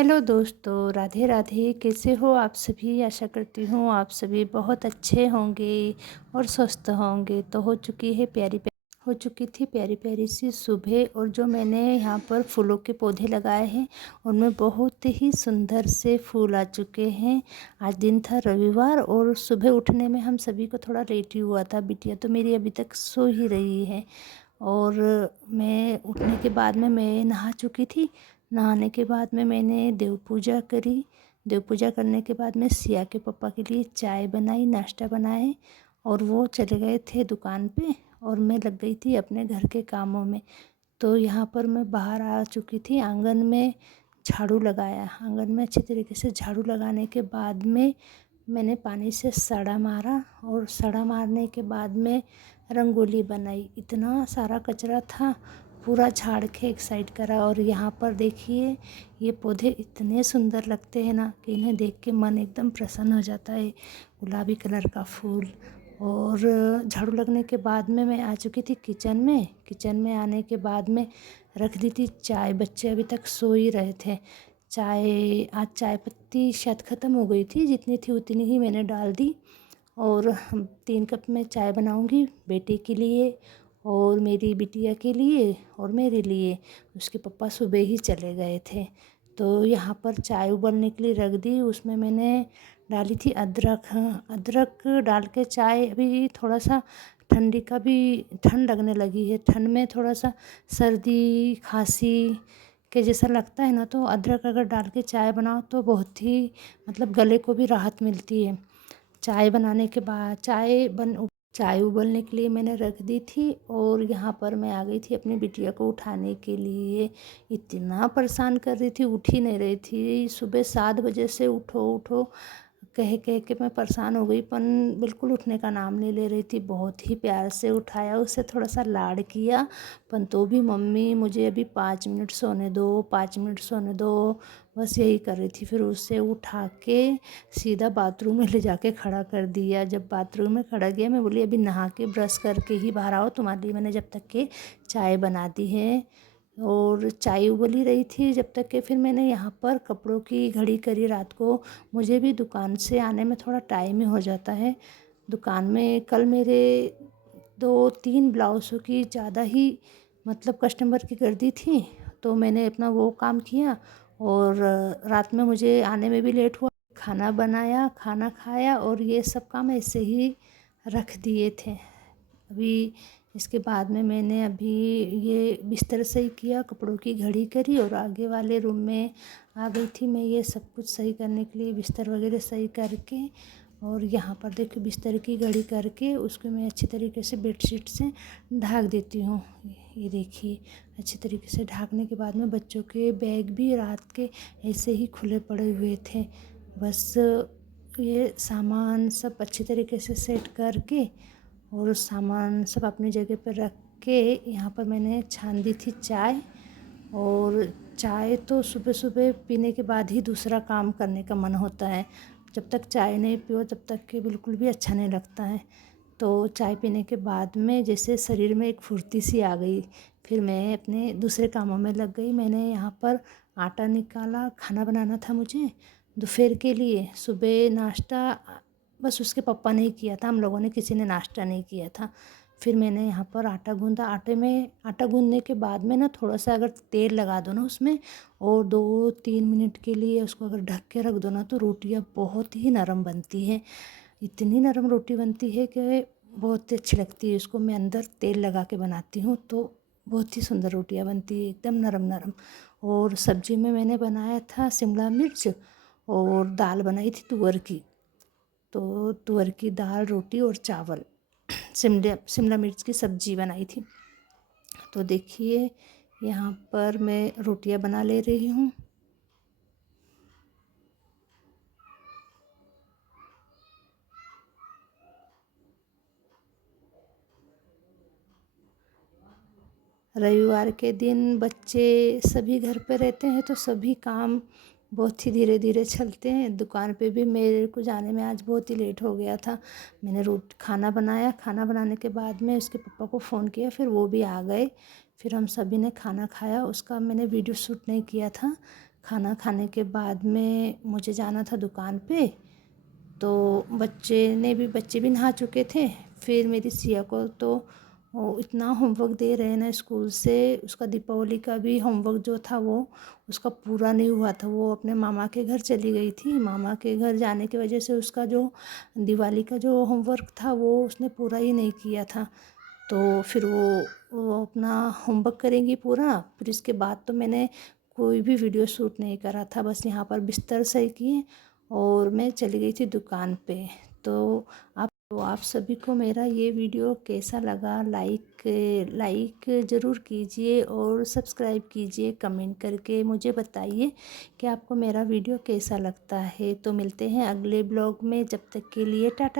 Hello दोस्तों, राधे राधे। कैसे हो आप सभी? आशा करती हूँ आप सभी बहुत अच्छे होंगे और स्वस्थ होंगे। तो हो चुकी थी प्यारी प्यारी सी सुबह, और जो मैंने यहाँ पर फूलों के पौधे लगाए हैं उनमें बहुत ही सुंदर से फूल आ चुके हैं। आज दिन था रविवार, और सुबह उठने में हम सभी को थोड़ा लेट ही हुआ था। बिटिया तो मेरी अभी तक सो ही रही है, और मैं उठने के बाद में मैं नहा चुकी थी। नहाने के बाद में मैंने देव पूजा करी। देव पूजा करने के बाद में सिया के पापा के लिए चाय बनाई, नाश्ता बनाए, और वो चले गए थे दुकान पे, और मैं लग गई थी अपने घर के कामों में। तो यहाँ पर मैं बाहर आ चुकी थी। आंगन में झाड़ू लगाया। आंगन में अच्छी तरीके से झाड़ू लगाने के बाद में मैंने पानी से सड़ा मारा, और सड़ा मारने के बाद में रंगोली बनाई। इतना सारा कचरा था, पूरा झाड़ के एक साइड करा। और यहाँ पर देखिए, ये पौधे इतने सुंदर लगते हैं ना कि इन्हें देख के मन एकदम प्रसन्न हो जाता है। गुलाबी कलर का फूल। और झाड़ू लगने के बाद में मैं आ चुकी थी किचन में। किचन में आने के बाद में रख दी थी चाय। बच्चे अभी तक सो ही रहे थे। आज चाय पत्ती शायद ख़त्म हो गई थी, जितनी थी उतनी ही मैंने डाल दी। और हम 3 कप में चाय बनाऊंगी बेटे के लिए, और मेरी बिटिया के लिए, और मेरे लिए। उसके पापा सुबह ही चले गए थे। तो यहाँ पर चाय उबलने के लिए रख दी। उसमें मैंने डाली थी अदरक। हाँ, अदरक डाल के चाय अभी थोड़ा सा ठंडी का भी ठंड लगने लगी है। ठंड में थोड़ा सा सर्दी खांसी के जैसा लगता है ना, तो अदरक अगर डाल के चाय बनाओ तो बहुत ही मतलब गले को भी राहत मिलती है। चाय बनाने के बाद चाय उबलने के लिए मैंने रख दी थी, और यहाँ पर मैं आ गई थी अपनी बिटिया को उठाने के लिए। इतना परेशान कर रही थी, उठ ही नहीं रही थी। सुबह 7 बजे से उठो उठो कह कह के मैं परेशान हो गई, पर बिल्कुल उठने का नाम नहीं ले रही थी। बहुत ही प्यार से उठाया, उससे थोड़ा सा लाड किया, पर तो भी मम्मी मुझे अभी 5 मिनट सोने दो, 5 मिनट सोने दो, बस यही कर रही थी। फिर उसे उठा के सीधा बाथरूम में ले जाके खड़ा कर दिया। जब बाथरूम में खड़ा किया, मैं बोली अभी नहा के ब्रश करके ही बाहर आओ, तुम्हारे लिए मैंने जब तक के चाय बना दी है। और चाय उबल ही रही थी जब तक के फिर मैंने यहाँ पर कपड़ों की घड़ी करी रात को। मुझे भी दुकान से आने में थोड़ा टाइम ही हो जाता है। दुकान में कल मेरे 2-3 ब्लाउज़ों की ज़्यादा ही मतलब कस्टमर की कर दी थी, तो मैंने अपना वो काम किया, और रात में मुझे आने में भी लेट हुआ। खाना बनाया, खाना खाया, और ये सब काम ऐसे ही रख दिए थे। अभी इसके बाद में मैंने अभी ये बिस्तर सही किया, कपड़ों की घड़ी करी, और आगे वाले रूम में आ गई थी मैं ये सब कुछ सही करने के लिए, बिस्तर वगैरह सही करके। और यहाँ पर देखो बिस्तर की घड़ी करके उसको मैं अच्छी तरीके से बेडशीट से ढक देती हूँ। ये देखिए, अच्छी तरीके से ढकने के बाद में बच्चों के बैग भी रात के ऐसे ही खुले पड़े हुए थे। बस ये सामान सब अच्छी तरीके से सेट करके, और सामान सब अपनी जगह पर रख के, यहाँ पर मैंने छान दी थी चाय। और चाय तो सुबह सुबह पीने के बाद ही दूसरा काम करने का मन होता है। जब तक चाय नहीं पियो तब तक के बिल्कुल भी अच्छा नहीं लगता है। तो चाय पीने के बाद में जैसे शरीर में एक फुर्ती सी आ गई, फिर मैं अपने दूसरे कामों में लग गई। मैंने यहाँ पर आटा निकाला, खाना बनाना था मुझे दोपहर के लिए। सुबह नाश्ता बस उसके पापा ने ही किया था, हम लोगों ने किसी ने नाश्ता नहीं किया था। फिर मैंने यहाँ पर आटा गूँधा। आटा गूँधने के बाद में ना थोड़ा सा अगर तेल लगा दो ना उसमें, और 2-3 मिनट के लिए उसको अगर ढक के रख दो ना, तो रोटियाँ बहुत ही नरम बनती है। इतनी नरम रोटी बनती है कि बहुत ही अच्छी लगती है। उसको मैं अंदर तेल लगा के बनाती हूँ तो बहुत ही सुंदर रोटियाँ बनती है, एकदम नरम नरम। और सब्जी में मैंने बनाया था शिमला मिर्च, और दाल बनाई थी तुअर की। तो तुअर की दाल, रोटी और चावल, शिमला मिर्च की सब्जी बनाई थी। तो देखिए, यहाँ पर मैं रोटियां बना ले रही हूँ। रविवार के दिन बच्चे सभी घर पे रहते हैं, तो सभी काम बहुत ही धीरे धीरे चलते हैं। दुकान पे भी मेरे को जाने में आज बहुत ही लेट हो गया था। मैंने खाना बनाया, खाना बनाने के बाद में उसके पापा को फ़ोन किया, फिर वो भी आ गए। फिर हम सभी ने खाना खाया। उसका मैंने वीडियो शूट नहीं किया था, खाना खाने के बाद में मुझे जाना था दुकान पे, तो बच्चे भी नहा चुके थे। फिर मेरी सिया को तो वो इतना होमवर्क दे रहे हैं ना स्कूल से, उसका दीपावली का भी होमवर्क जो था वो उसका पूरा नहीं हुआ था। वो अपने मामा के घर चली गई थी, मामा के घर जाने की वजह से उसका जो दिवाली का जो होमवर्क था वो उसने पूरा ही नहीं किया था। तो फिर वो अपना होमवर्क करेंगी पूरा। फिर इसके बाद तो मैंने कोई भी वीडियो शूट नहीं करा था, बस यहाँ पर बिस्तर सही किए और मैं चली गई थी दुकान पे। तो आप सभी को मेरा ये वीडियो कैसा लगा, लाइक ज़रूर कीजिए और सब्सक्राइब कीजिए। कमेंट करके मुझे बताइए कि आपको मेरा वीडियो कैसा लगता है। तो मिलते हैं अगले ब्लॉग में, जब तक के लिए टाटा।